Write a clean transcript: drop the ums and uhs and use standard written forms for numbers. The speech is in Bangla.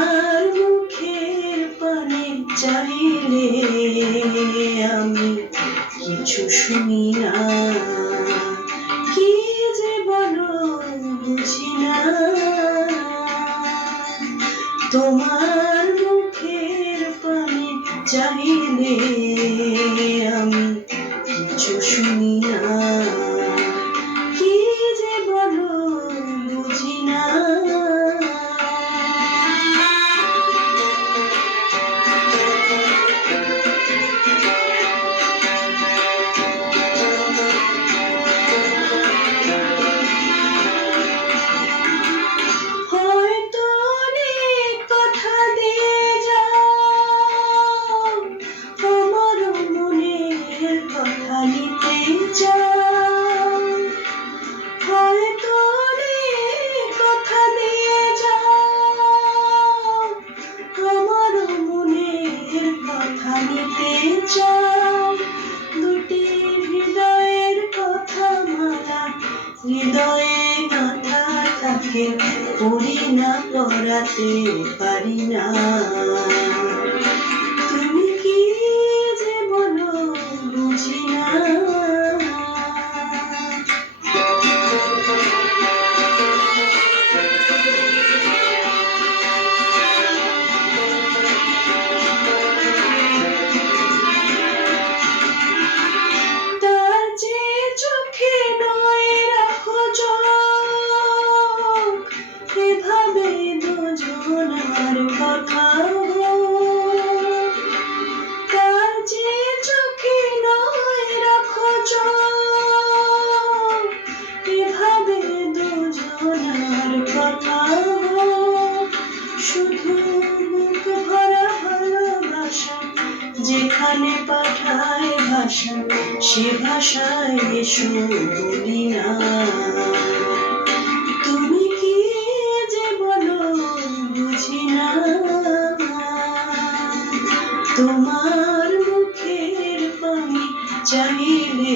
তোমার মুখের পানে চাইলে আমি কিছু শুনি না, কি যে বলো বুঝি না। তোমার মুখের পানে চাইলে আমি কিছু শুনি না, কি যে বলো বুঝি না। হয়তো অনেক কথা দিয়ে যাও, আমার মনের কথা নিতে চাও। হয়তো অনেক কথা দিয়ে যাও, আমার মনের কথা নিতে চাও। দুটি হৃদয়ের কথা মালা হৃদয়ে গাঁথা থাকে, পড়ি না পড়াতে পারি না। তুমি কি যে বলো বুঝি না। তার যে চোখে নয় রাখো চোখ, এভাবে দুজনার কথা হোক। তার যে চোখে নয় রাখো চোখ, এভাবে দুজনার কথা হোক। শুধু বুক ভরা ভালোবাসা, যেখানে পাঠায় ভাষা, সে ভাষায় এসো বলি না। তুমি কি যে বলো বুঝি না। তোমার মুখের পানে চাইলে